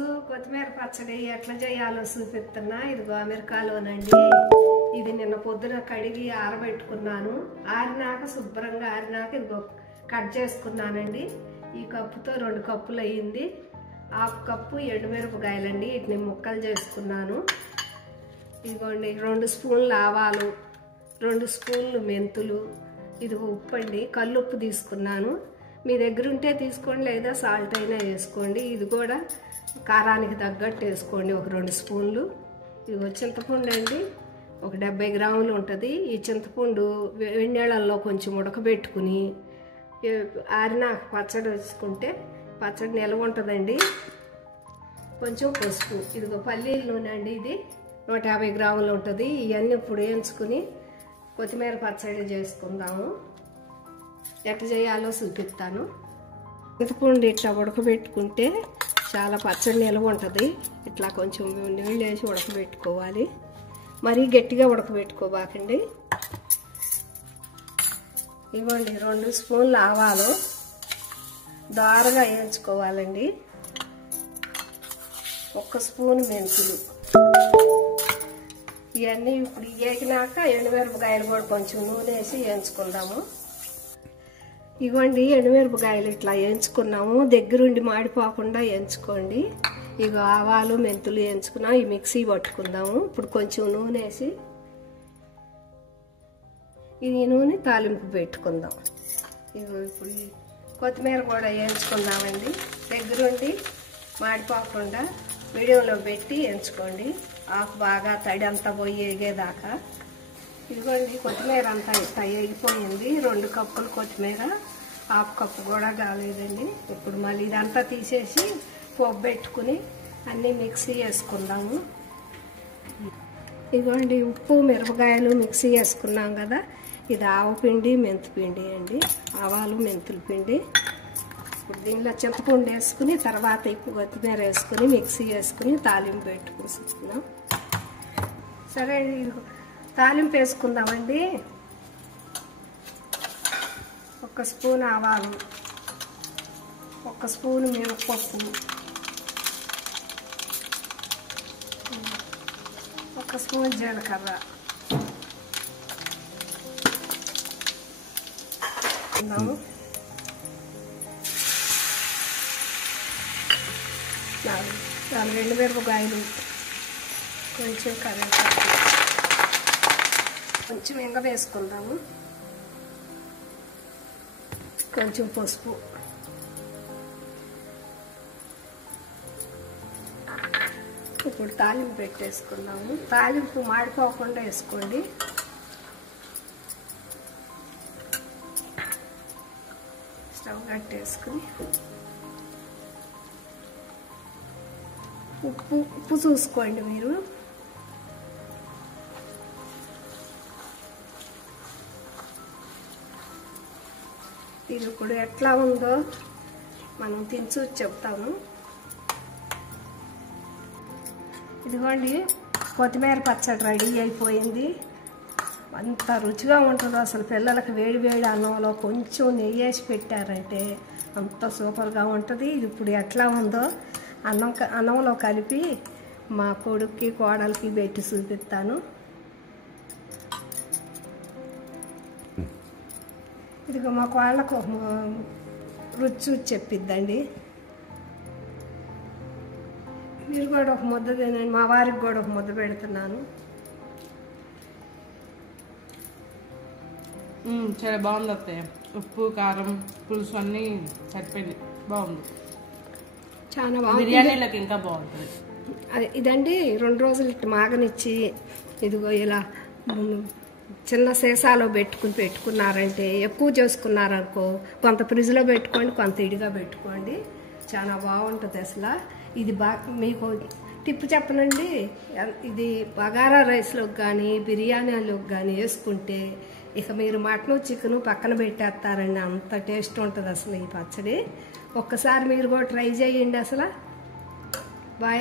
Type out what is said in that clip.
రోజు కొత్తిమీర పచ్చడి ఎట్లా చేయాలో చూపిస్తున్నా. ఇదిగో అమెరికాలోనండి. ఇది నిన్న పొద్దున కడిగి ఆరబెట్టుకున్నాను. ఆరినాక శుభ్రంగా ఆరినాక ఇదిగో కట్ చేసుకున్నానండి. ఈ కప్పుతో 2 కప్పులు అయ్యింది. 1/2 కప్పు ఎండుమిరపకాయలండి, వీటిని ముక్కలు చేసుకున్నాను. ఇదిగోండి 2 స్పూన్లు ఆవాలు, 2 స్పూన్లు మెంతులు, ఇదిగో ఉప్పు అండి, కల్లుప్పు తీసుకున్నాను. మీ దగ్గర ఉంటే తీసుకోండి, లేదా సాల్ట్ అయినా వేసుకోండి. ఇది కూడా కారానికి తగ్గట్టు వేసుకోండి, ఒక 2 స్పూన్లు. ఇదిగో చింతపండు అండి, ఒక 70 గ్రాములు ఉంటుంది. ఈ చింతపండు వేడి నీళ్ళల్లో కొంచెం ఉడకబెట్టుకుని ఆరిన పచ్చడి వేసుకుంటే పచ్చడి నిల్వ ఉంటుందండి. కొంచెం పసుపు, ఇదిగో పల్లీల నూనె అండి, ఇది 150 గ్రాములు ఉంటుంది. ఇవన్నీ ఇప్పుడు వేయించుకుని కొత్తిమీర పచ్చడి చేసుకుందాము. ఎట్లా చేయాలో చూపిస్తాను. చింతపండు ఇట్లా ఉడకబెట్టుకుంటే చాలా పచ్చడి నిల్వ ఉంటుంది. ఇట్లా కొంచెం నీళ్ళు వేసి ఉడకబెట్టుకోవాలి. మరీ గట్టిగా ఉడకబెట్టుకోబాకండి. ఇవ్వండి 2 స్పూన్లు ఆవాలు దారుగా వేయించుకోవాలండి. 1 స్పూన్ మెంతులు. ఇవన్నీ ఇప్పుడు వేగినాక ఎండుమిరపకాయలు కూడా కొంచెం నూనె వేసి వేయించుకుందాము. ఇవ్వండి ఎండుమిరపకాయలు ఇట్లా వేయించుకున్నాము. దగ్గరుండి మాడిపోకుండా వేయించుకోండి. ఇక ఆవాలు మెంతులు వేయించుకున్నాం. ఈ మిక్సీ పట్టుకుందాము. ఇప్పుడు కొంచెం నూనె వేసి ఈ నూనె తాలింపు పెట్టుకుందాం. ఇగో ఇప్పుడు కొత్తిమీర కూడా వేయించుకుందామండి. దగ్గరుండి మాడిపోకుండా మీడియంలో పెట్టి వేయించుకోండి. ఆకు బాగా తడి అంతా పోయి వేగేదాకా. ఇదిగోండి కొత్తిమీర అంతా ఇట్లా వేగిపోయింది. 2 కప్పులు కొత్తిమీర, 1/2 కప్పు కూడా కాలేదండి. ఇప్పుడు మళ్ళీ ఇదంతా తీసేసి పోపు పెట్టుకుని అన్నీ మిక్సీ వేసుకుందాము. ఇదిగోండి ఉప్పు మిరపకాయలు మిక్సీ వేసుకున్నాం కదా. ఇది ఆవపిండి మెంతిపిండి అండి, ఆవాలు మెంతుల పిండి. ఇప్పుడు దీనిలో చింతపండు వేసుకుని తర్వాత కొత్తిమీర వేసుకుని మిక్సీ వేసుకుని తాలింపు పెట్టుకుంటున్నాం. సరే తాలింపు వేసుకుందామండి. 1 స్పూన్ ఆవాలు, 1 స్పూన్ మినపప్పు, 1 స్పూన్ జీలకర్ర, నాలుగు ఎండుమిరపకాయలు, కొంచెం కరివేపాకు, కొంచెం ఇంగ వేసుకుందాము, కొంచెం పసుపు, ఇప్పుడు తాలింపు పెట్టేసుకుందాము. తాలింపు మాడిపోకుండా వేసుకోండి. స్టవ్ కట్టేసుకుని ఉప్పు చూసుకోండి మీరు. ఇది ఇప్పుడు ఎట్లా ఉందో మనం తిని చూసి చెప్తాము. ఇదిగోండి కొత్తిమీర పచ్చడి రెడీ అయిపోయింది. అంత రుచిగా ఉంటుందో అసలు. పిల్లలకు వేడి వేడి అన్నంలో కొంచెం నెయ్యి వేసి పెట్టారంటే అంత సూపర్గా ఉంటుంది. ఇది ఇప్పుడు ఎట్లా ఉందో అన్నంలో కలిపి మా కొడుక్కి కోడలికి పెట్టి చూపిస్తాను. ఇదిగో మా కోళ్ళకు రుచి చూసి చెప్పిద్దండి. మీరు కూడా ఒక ముద్ద తినండి. మా వారికి కూడా ఒక ముద్ద పెడుతున్నాను. చాలా బాగుంది అత్తయ్య. ఉప్పు కారం పులుసు అన్నీ సరిపోయింది, బాగుంది. చాలా బాగుంది. బిర్యానీలకు ఇంకా బాగుంటుంది. ఇదండి 2 రోజులు ఇట్లా మాగనిచ్చి ఇదిగో ఇలా చిన్న సీసాలో పెట్టుకున్నారంటే, ఎక్కువ చేసుకున్నారనుకో కొంత ఫ్రిడ్జ్లో పెట్టుకోండి, కొంత ఇడిగా పెట్టుకోండి. చాలా బాగుంటుంది అసలు. ఇది మీకు టిప్ చెప్పనండి. ఇది బగారా రైస్లోకి కానీ బిర్యానీలోకి కానీ వేసుకుంటే ఇక మీరు మటన్ చికెన్ పక్కన పెట్టేస్తారండి. అంత టేస్ట్ ఉంటుంది అసలు ఈ పచ్చడి. ఒక్కసారి మీరు కూడా ట్రై చేయండి అసలు. బాయ్.